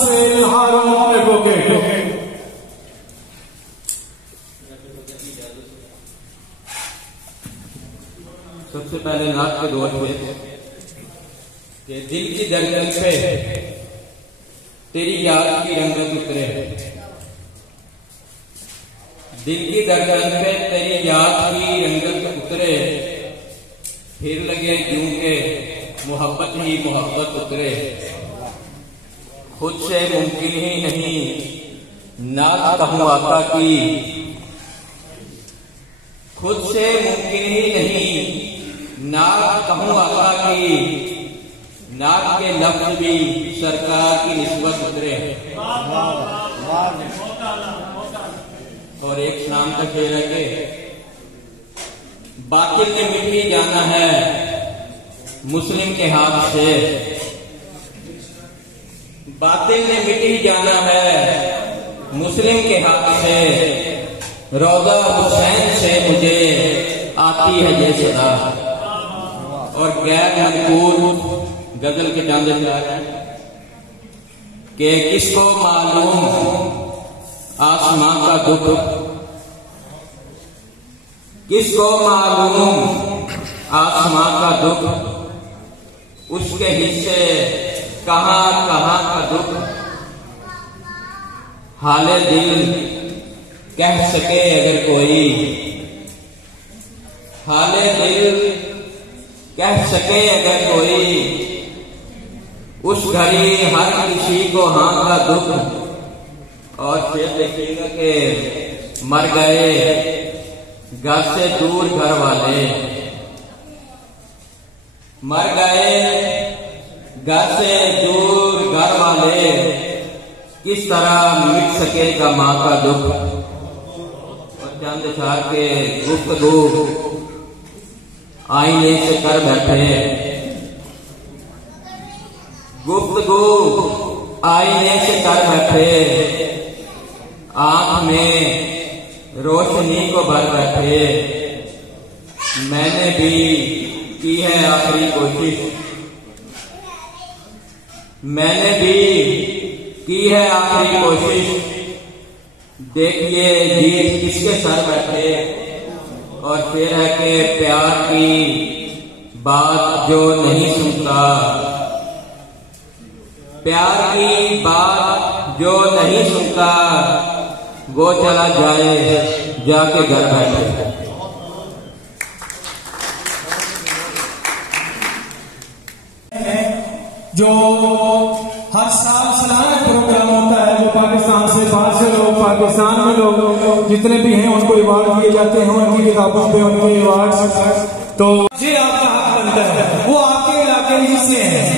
नासिर हारून advocate. सबसे पहले नाथ के दौर हुए कि दिल की धड़कन पे तेरी याद की रंगत उतरे, दिल की धड़कन पे तेरी याद की रंगत उतरे, फिर लगे यूं के मोहब्बत ही मोहब्बत उतरे। खुद से मुमकिन ही नहीं नात कहूँ आका की, खुद से मुमकिन ही नहीं नात कहूँ आका की, नात के लफ्ज भी सरकार की निस्बत उतरे। और एक शाम तक कह रहे बातिल ने मिट ही जाना है मुस्लिम के हाथ से, बातिल ने मिट ही जाना है मुस्लिम के हाथ से, रोजा हुसैन से मुझे आती है ये सदा। और गैर मनकूल गजल के चांदे कि किसको मालूम आसमां का दुख, किसको मालूम आसमां का दुख, उसके हिस्से कहां कहां का दुख। हाले दिल कह सके अगर कोई, हाले दिल कह सके अगर कोई, उस घड़ी हर किसी को हाँ का दुख। और फिर देखिएगा कि मर गए घर से दूर घर वाले, मर गए घर से दूर घर वाले, किस तरह मिट सकेगा माँ का दुख। और चंद शाह के गुफ्तगू आईने से कर बैठे, गुफ्तगू आईने से कर बैठे, आंख में रोशनी को भर बैठे। मैंने भी की है आखिरी कोशिश, मैंने भी की है आखिरी कोशिश, देखिए जीत किसके सर बैठे। और फिर है कि प्यार की बात जो नहीं सुनता, प्यार की बात जो नहीं सुनता, वो चला जाए जाके घर बैठे। जो हर साल सालाना प्रोग्राम होता है, जो पाकिस्तान से बाहर से लोग, पाकिस्तान में लोग जितने भी हैं उनको अवार्ड दिए जाते हैं, उनकी किताबों पे उनके अवार्ड। तो ये आपका हक बनता है, वो आपके इलाके में हिस्से हैं।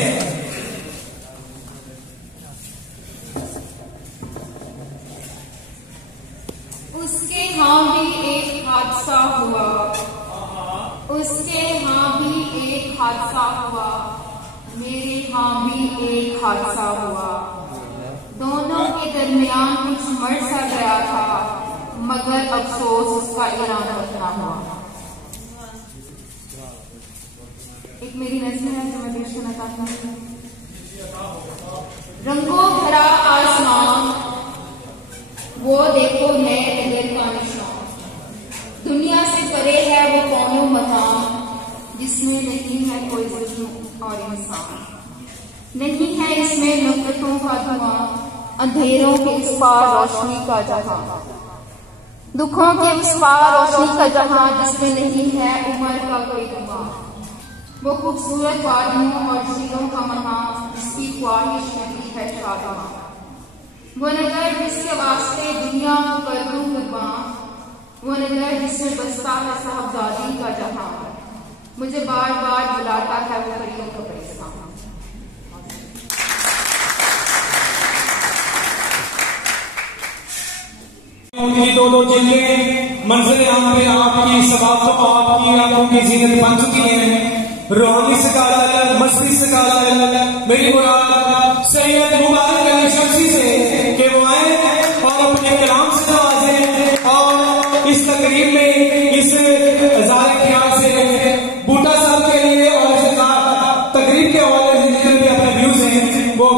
उसके यहाँ भी एक हादसा हुआ, उसके यहाँ भी एक हादसा हुआ, मेरे यहाँ भी एक हादसा हुआ। दोनों के दरमियान कुछ मर सा गया था, मगर अफसोस उसका इरादा न हुआ। एक मेरी नज़र है जो मैं पेश करना चाहती हूँ। रंगों भरा आसमान, वो देखो नए नजर का निशान, दुनिया से परे है वो कौनो मकान, जिसमें नहीं है कोई जिस्म और इंसान, नहीं है इसमें नफरतों का धुआं, अंधेरों के उस पार रोशनी का जहां, दुखों के उस पार रोशनी का जहां, जिसमें नहीं है उम्र का कोई धुआं। वो खूबसूरत वादियों और झीलों का महा, जिसकी ख्वाहिश नहीं है शादमां। वो नगर जिसके वास्ते दुनिया को कर दूं कुर्बान, वो नगर जिसमें बसता है साहबजादी का जहां, मुझे बार बार बुलाता है वो परियों का परिस्तान। उनकी दो जिले मंजिल यहाँ पे आपकी सवाफों, आपकी आंखों की जीनत बन चुकी है। रूहानी सकारा अलग, मस्ती सकारा अलग। मेरी मुराद सैयद मुबारक अली शख्सी से कि वो आए और अपने कलाम से नवाजें और इस तकरीब में इस ज़ाहिर ख्याल से बूटा साहब के लिए और इस तकरीब के हवाले से जितने भी अपने व्यूज हैं वो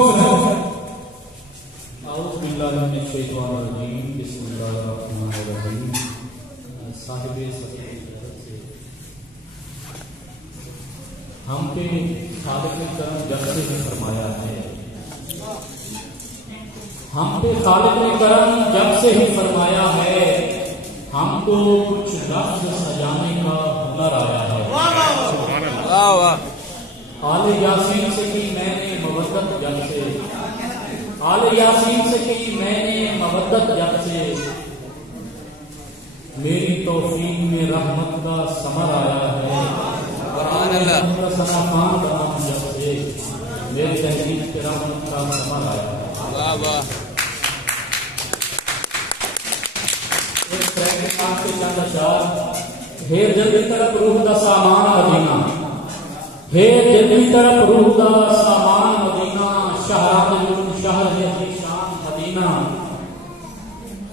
मिनश्शैतानिर्रजीम बिस्मिल्लाहिर्रहमानिर्रहीम। साहिबे हम पे खालिक ने करम जब से ही फरमाया है, हम पे खालिक ने करम जब से ही फरमाया है, हमको कुछ लफ्ज सजाने का हुनर आया है। वाह वाह। आले यासीन से की मैंने मवद्दत जब से, आले यासीन से की मैंने मवद्दत जब से, मेरी तौफीक में रहमत का समर आया है। सनाफान बनाम जब से मेरी तहरीक पे रहमत का समर आया है। वाह वाह। एक ट्रैक के चंद अशार, हे जल्दी तरफ रूह दा सामान मदीना, हे जल्दी तरफ रूह दा सामान मदीना, शहर है शान मदीना,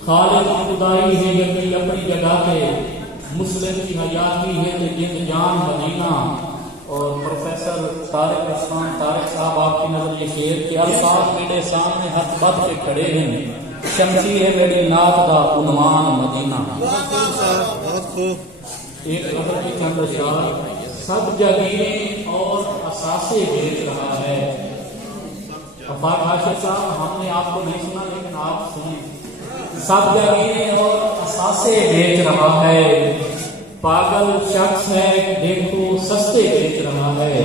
खालिद खुदाई है यकी अपनी जगह पे, मुस्लिम की हयाती है जिंद जान मदीना। और प्रोफेसर तारिक इस्लाम तारिक साहब आपकी नजर ये शेर के अल्फाज मेरे सामने हथ बद के खड़े हैं, शमशी है मेरी नात दा उन्वान मदीना। एक नजर के चंद अशार, सब जगीरें और असासे बेच रहा है। अब्बास हाशिर साहब हमने आपको नहीं सुना लेकिन आप सुने। सब जगीरें और असासे बेच रहा है, पागल शख्स है देखो सस्ते बेच रहा है।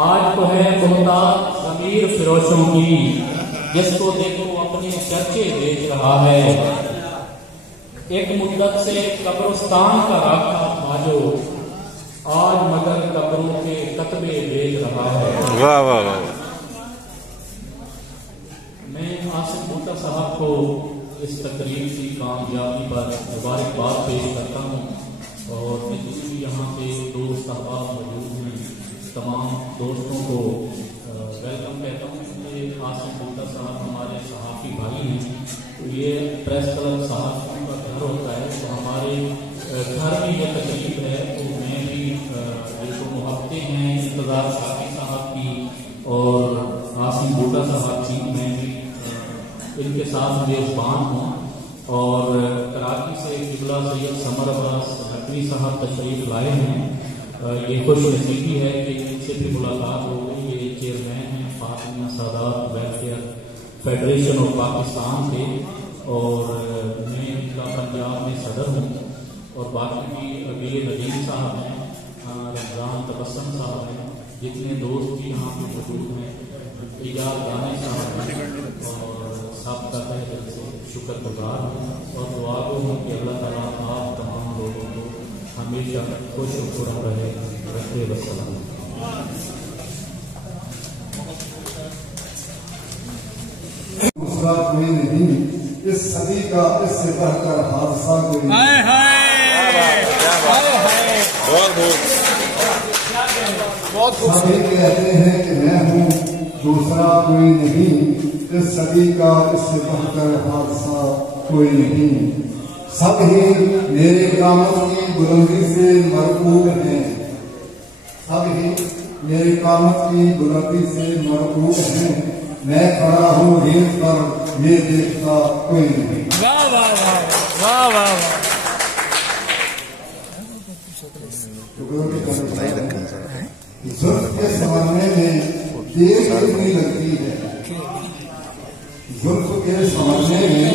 आज तो है बहुताज ज़मीर फिरोशों की, जिसको देखो अपने चर्चे बेच रहा है। एक मुद्दत से कब्रिस्तान का राखा था जो, आज मगर कब्रों के कतबे बेच रहा है। वाह वाह वाह। मैं आसिफ बूटा साहब को इस तकरीर की कामयाबी पर मुबारकबाद पेश करता हूँ और जितने भी यहाँ पे दोस्त अहबाब मौजूद हैं तमाम दोस्तों को वेलकम कहता हूँ। ये आसिफ बूटा साहब हमारे सहाफ़ी भाई हैं, तो ये प्रेस क्लब सहाफ़ियों का घर होता है, तो हमारे घर में ये तकलीफ है। तो मैं भी जिनको मुहब्बतें हैं इंतज़ार साकी साहब की और आसिफ बूटा साहब की, मैं भी इनके साथ मेज़बान हूँ। और कराची से किबला सैयद समर अब्बास नकवी साहब तशरीफ लाए हैं। ये खुश नसीबी है कि इनसे भी मुलाकात हो गई। ये चेयरमैन हैं Fatima Sadat welfare federation of Pakistan के, और मैं इनका पंजाब में सदर हूँ। और बाकी भी अभी नदीम साहब हैं, रमज़ान तबस्सुम साहब हैं, जितने दोस्त भी यहाँ पे मौजूद हैं, इजाज़ दाने साहब हैं, और सब का तहे दिल से शुक्रगुजार हूँ और दुआ को हूँ कि अल्लाह ताला आप तमाम लोगों को हमेशा खुश खुश रहे रखे। वसल्लम। दूसरा कोई नहीं इस सदी का, इससे बढ़कर हादसा कोई नहीं। सभी कहते हैं कि मैं हूँ, दूसरा कोई नहीं इस सदी का, इससे बढ़कर हादसा कोई नहीं। सब ही मेरे कामत की बुलंदी से मरकूब हैं, सब ही मेरे कामत की बुलंदी से मरकूब हैं। मैं खड़ा हूँ रेत पर, ये देखता कोई नहीं। वाह वाह वाह वाह वाह। जुल्फ के संवरने में देर कितनी लगती है, जुल्फ के संवरने में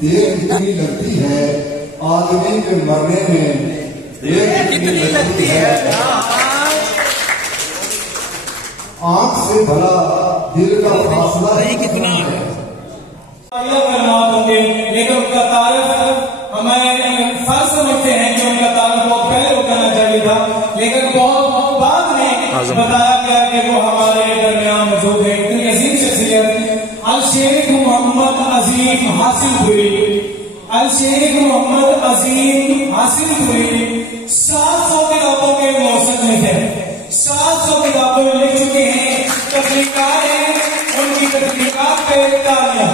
देर कितनी लगती है, आदमी के मरने में देर कितनी लगती है। आंख से भला दिल का फासला ही कितना है। लेकिन उनका तारीफ हमें फर्ज समझते हैं कि उनका तारीफ बहुत पहले वो करना चाहिए था, लेकिन बहुत बाद में बताया गया कि वो हमारे दरमियान मौजूद है। इतनी अजीम शख्सियत अल शेख मोहम्मद अजीम हासिलपुरी, अल शेख मोहम्मद अजीम हासिलपुरी 700 किताबों के मौसम में थे, 700 किताबों में लिख चुके हैं। तकलीकात हैं, उनकी तकलीकात पे तालियां।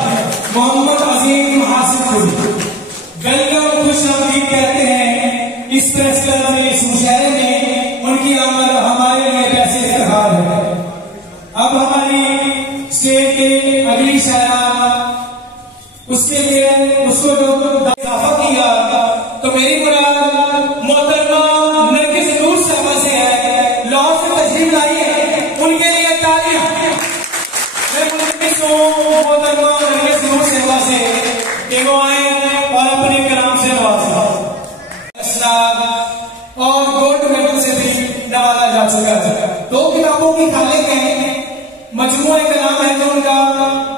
मोहम्मद अजीम हासिलपुरी वेलकम, खुश आमदीद कहते हैं इस प्रेस क्लब में, इस मुशायरे में। उनकी आमद हमारे लिए पैसे इफ्तिखार है। अब हमारी स्टेज के अगली शायरा उसके लिए उसको इजाफा किया। तो मेरी मुराद मोहतरमा नरगिस नूर साहबा से है, लाहौर से तशरीफ लाई है, उनके लिए तालियां। मैं मुल्तमिस हूँ मोहतरमा नरगिस नूर साहबा से कि वो आए और अपने कलाम से नवाजा और गोल्ड मेडल से भी नवाजा जा चुका है। 2 किताबों की खालिक है, मजमूआ कलाम है जो उनका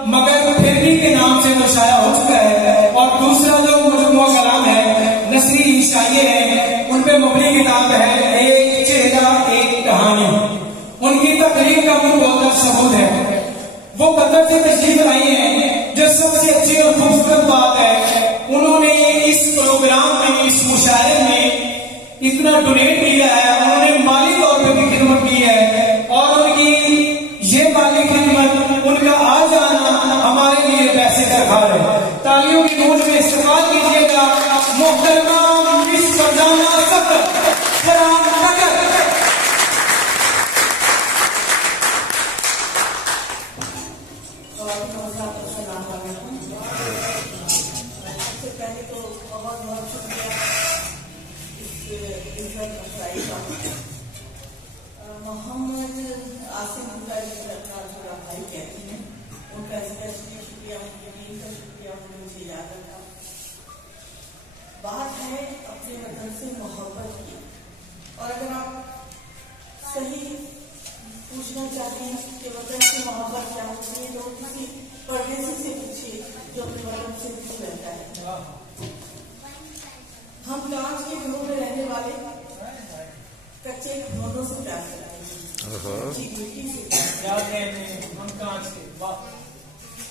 मगर फिर भी के नाम से शाया हो चुका है, और दूसरा जो मजमूआ कलाम है नसरी शायर है, उन पे मुबनी किताब है एक चेहरा एक कहानी। उनकी तकरीर का मुतअद्दिद सबूत है। वो कतर से तशरीफ लाई है। जो सबसे अच्छी और खूबसूरत बात है, उन्होंने इस प्रोग्राम में, इस मुशायरे में इतना डोनेट किया है, उन्होंने माली तौर पर भी खिदमत की है, और उनकी ये माली खिदमत, उनका आ जाना हमारे लिए पैसे का खार है। तालियों की गूंज में इस्तेमाल कीजिएगा मोहतरमा मिस फरजाना सफर फराम नगर। सबसे पहले तो बहुत बहुत शुक्रिया मोहम्मद आसिम जो भाई कहती हैं, उनका स्पेशली शुक्रिया, उनकी टीम का शुक्रिया, उन्होंने मुझे याद रखा। बात है अपने वतन से मोहब्बत की, और अगर आप सही पूछना चाहते हैं कि वतन से मोहब्बत क्या होती है, तो किसी परदेसी से पूछिए जो अपने वतन से दूर रहता है। हम कांच के घरों में रहने वाले कच्चे खिलौनों से प्यार करते हैं, कच्ची मिट्टी से हम कांच के,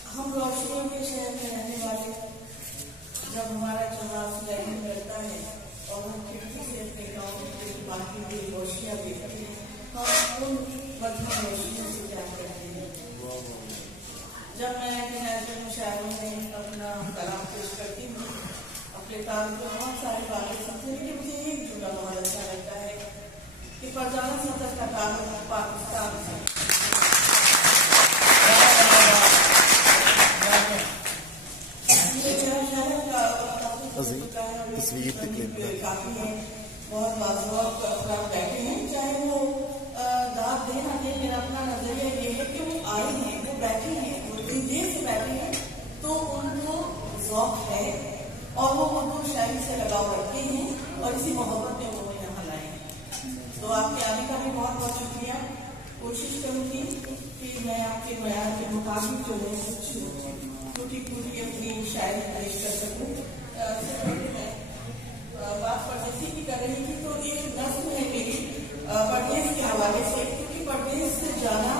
हम रोशनियों के शहर में रहने वाले, जब हमारा चौरास लाइन करता है और हम खिड़की से अपने गाँव के बाकी की रोशनियाँ देखते हैं, हम उन मधुर रोशनियों से प्यार करते हैं। जब मैं इंटरनेशनल मुशायरों में अपना कलाम पेश करती हूँ, अपने काम में बहुत सारी बातें समझे, लेकिन मुझे एक जुड़ा बहुत अच्छा लगता है कि फरजाना सफर का ताल्लुक पाकिस्तान से। काफी है, बहुत लाजवाब अफराद बैठे हैं, चाहे वो दाद दे ना दे, मेरा अपना नजरिया ये है कि वो आए हैं, वो बैठे हैं, वो इतनी देर से बैठे हैं, तो उनको ज़ौक़ है और वो उनको शायरी से लगाव रखते हैं, और इसी मोहब्बत में वो यहाँ लाए हैं। तो आपके आने का भी बहुत बहुत शुक्रिया। कोशिश करूँगी कि मैं आपके बयान के मुताबिक जो है कुछ टूटी फूटी अपनी शायरी पेश कर सकूँ। बात परदेसी की कर रही थी, तो एक नस्ल है मेरी परदेश के हवाले से, क्योंकि परदेश से जाना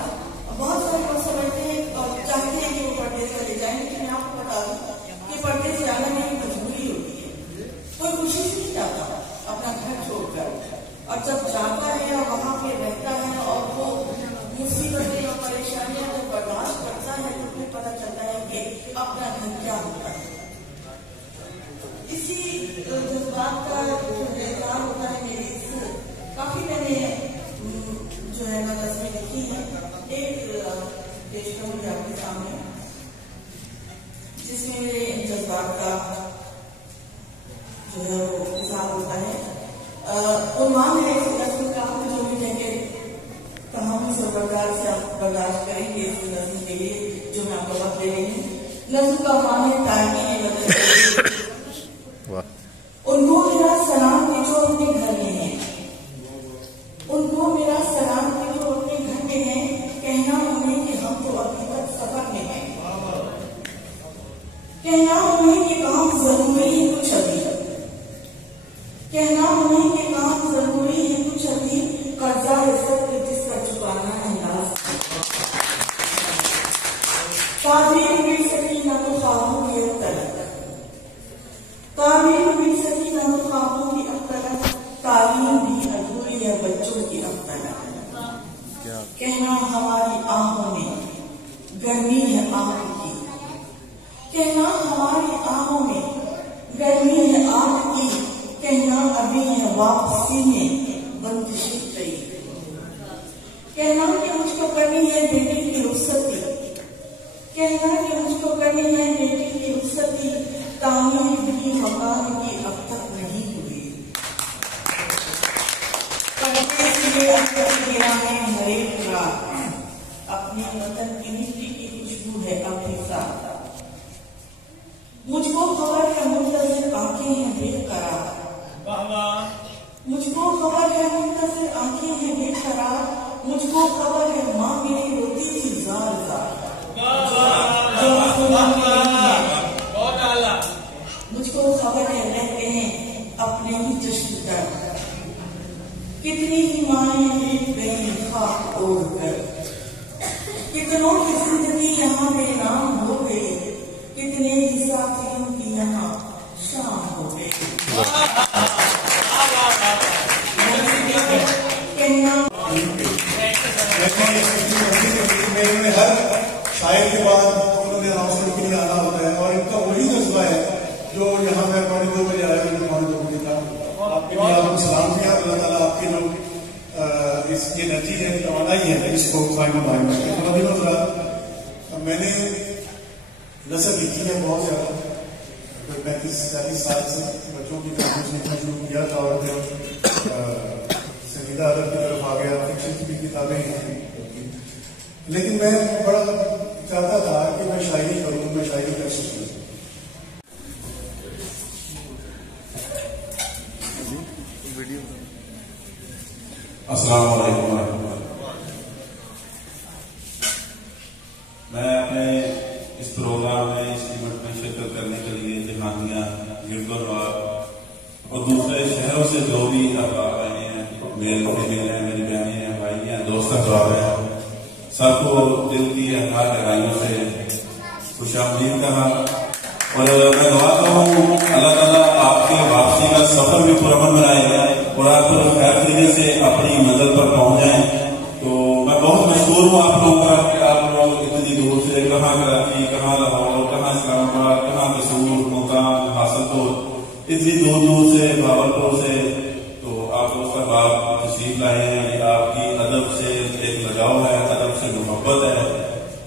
बहुत सारे लोग समझते हैं और चाहते हैं कि वो परदेश चले जाएं, लेकिन मैं आपको बता दूं कि परदेश जाना मेरी मजबूरी होती है। कोई कोशिश नहीं चाहता अपना घर छोड़कर, और जब जाता है और वहाँ पे रहता है और वो मुसीबतें और परेशानियां जब बर्दाश्त करता है, तो फिर पता चलता है कि अपना घर क्या होता है। इसी जज्बात का इजहार होता है मेरी काफी मैंने जो है ना रस्में लिखी है, एक पेश करूंगी आपके सामने, जिसमें मेरे जज्बात का जो है वो इजहार होता है। उन्मान है इस नस्ल का, जो भी कहेंगे कहानी से बर्दाश्त से आप बर्दाश्त करेंगे इस नस्ल के लिए जो मैं आपको वक्त दे रही हूँ। नस्ल का मान है तारीखी उनको मेरा सलाम के जो अपने घर में है, उनको मेरा सलाम के जो अपने घर में है, कहना उन्हें कि हम तो अभी तक सफर में हैं, कहना उन्हें कि काम जरूरी है कुछ अभी, कहना उन्हें कि काम जरूरी है कुछ अभी, कर्जा है सब जिसका चुकाना है नाज, ताबीर मिल सकी ना तो ख्वाबों की अब तलक, ताबीर मिल सकी ना तो ख्वाबों की अब तलक, तालीम भी अधूरी है बच्चों की अब तलक, कहना हमारी आंखों में गर्मी है आग की, कहना हमारी आंखों में गर्मी है आग की, कहना अभी है वापसी में बंदिशी कई, कहना कि मुझको करनी है बेटी की रुखसती, कहना कि मुझको मुझको करनी है बेटी की रुखसती, तामीर भी मकान की अब तक नहीं हुई। गिरा है हरेक रात, अपने वतन की मिट्टी की खुशबू है अब भी साथ। मुझको खबर है मुंतजिर आंखें हैं बेकरार, मुझको खबर है मुंतजिर आंखें हैं बेकरार, मुझको खबर है माँ मेरी रोती थी जार जार। मुझको खबर है रहते हैं अपने ही जश्न कर, कितनी ही माएं मिट गई खाक ओढ़ कर, कितनों की जिंदगी यहाँ बेनाम हो गई, कितने ही साथियों की यहाँ शाम हो गई। हर शायर के बाद उन्होंने अनाउंसमेंट के लिए आना होता है और इनका वही जज्बा है जो यहाँ पे 2:45 बजे आया, 2:45 बजे था। आपके लिए आपको सलाम किया, अल्लाह ताला आपके जो इसकी एनर्जी है तवानाई है इसको कायम बनाए। थोड़ा दिनों बाद मैंने नसर लिखी है बहुत ज्यादा, 35-40 साल से बच्चों की तरफ लिखना शुरू किया था और फिर संगीता अदब की तरफ आ गया, फिक्शन की किताबें हैं। लेकिन मैं बड़ा चाहता था कि मैं शायरी करूं, मैं शायरी कर सकूं। अस्सलाम वालेकुम। मैं अपने इस प्रोग्राम में इस इवेंट में शिरकत करने के लिए जहानिया, गिरदोरबाग और दूसरे शहरों से जो भी अहबाब आए हैं, मेरे हैं, मेरी बहनें हैं, भाई हैं, दोस्त अहबाब हैं, सबको दिल की गहराइयों से खुशामदीद कहा। और मैं दुआता हूँ अल्लाह ताला आपके वापसी का सफर भी पुरअमन बनाए और आप खैर तरीके से अपनी मंजिल पर पहुंच जाएं। तो मैं बहुत मशहूर हूँ आप लोगों का कि आप लोग इतनी दूर से, कहाँ कराची, कहाँ लाहौर, कहाँ इस्लामाबाद, कहाँ कसूर, मुल्तान, हासिलपुर, इतनी दूर दूर से, भावलपुर से, तो आप लोग सब आप तशरीफ लाए हैं। आपकी अदब से एक लगाव है, अदब से मोहब्बत है,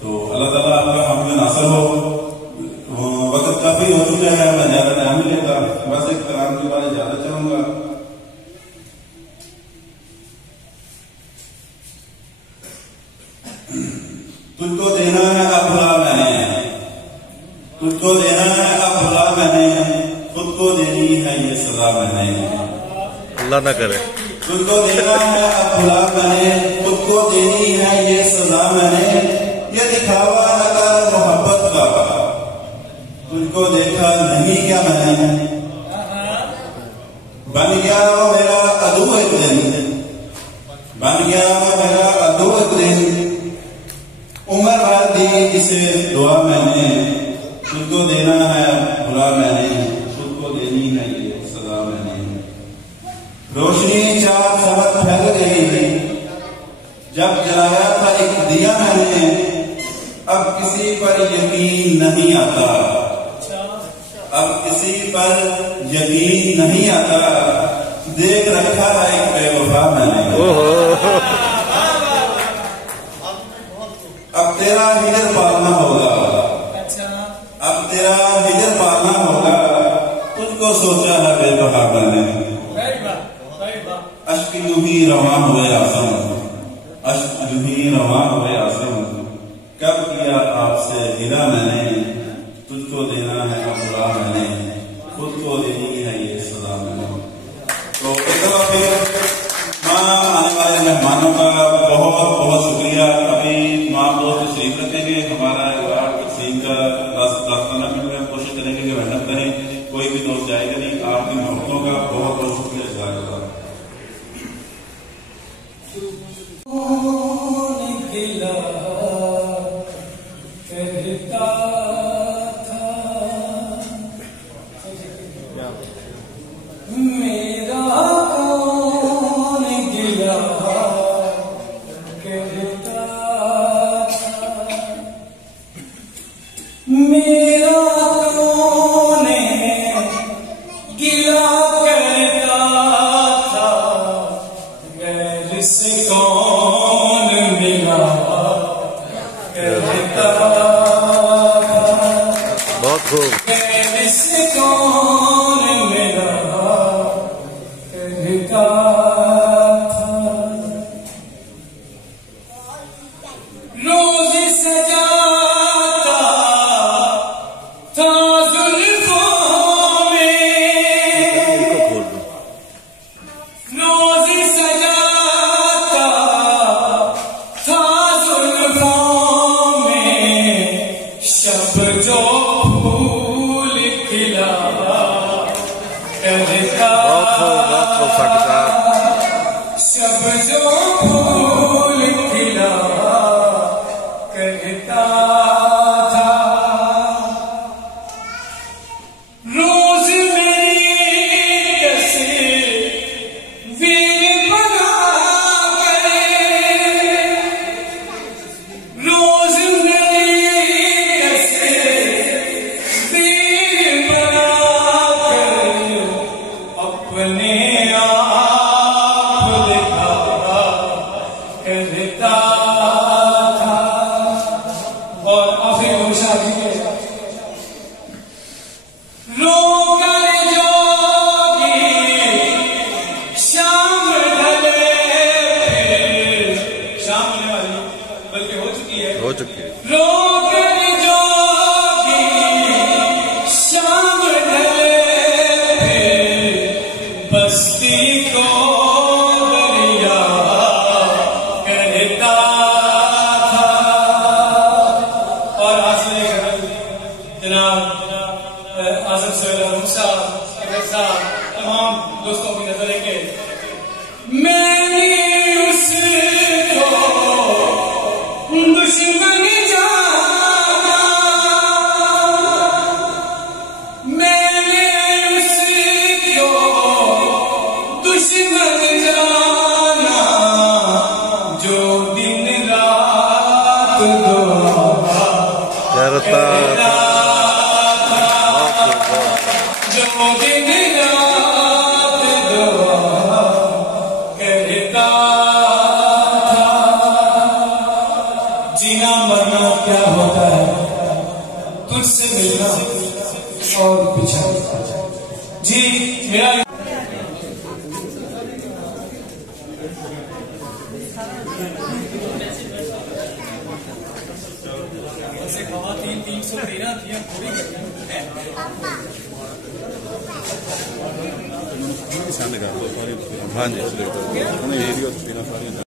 तो अल्लाह ताला आपका हम में नासर हो। वक्त काफी हो चुका है, मैं ज्यादा टाइम नहीं लेता, बस एक कलाम के बारे ज्यादा चाहूंगा। तुझको देना है अब भुला मैंने, तुझको देना है अब भुला मैंने, खुद को देनी है ये सजा मैंने। अल्लाह ना करे। तुझको देना है अब भुला मैंने, खुद को देनी है ये सजा मैंने, ये दिखावा न कर मोहब्बत का, तुझको देखा नहीं क्या मैंने। बन गया वो मेरा अदू एक दिन, बन गया वो मेरा अदू एक दिन, उम्र भर दी इसे दुआ मैंने, तुझको देना है भुला मैंने, खुद को देनी है ये सजा मैंने। रोशनी चार चमक फैल गई, जब जलाया था एक दिया मैंने, अब किसी पर यकीन नहीं आता, अब किसी पर यकीन नहीं आता, देख रखा है एक बेवफा मैंने। अब तेरा हिजर पालना होगा, अब तेरा हिजर पालना होगा, तुझको सोचा है बेवफा मैंने। अश्क यूं ही रवां हुए आसम, अश्क यूं ही रवां हुए आसम, कब किया आपसे गिला मैंने, तुझको देना है अब बुला मैंने, खुद को देनी है ये सजा मैंने। तो एक बार फिर माँ आने वाले मेहमानों का बहुत बहुत शुक्रिया। अभी माँ दोस्त तशरीफ रखेंगे, हमारा तकसीम का 10-15 मिनट में कोशिश करेंगे कि मेहनत करें, कोई भी दोस्त जाएगा नहीं। आपकी मोहब्बतों का बहुत बहुत शुक्रिया। कौन मिला कहता था बहुत खूब। हाँ जी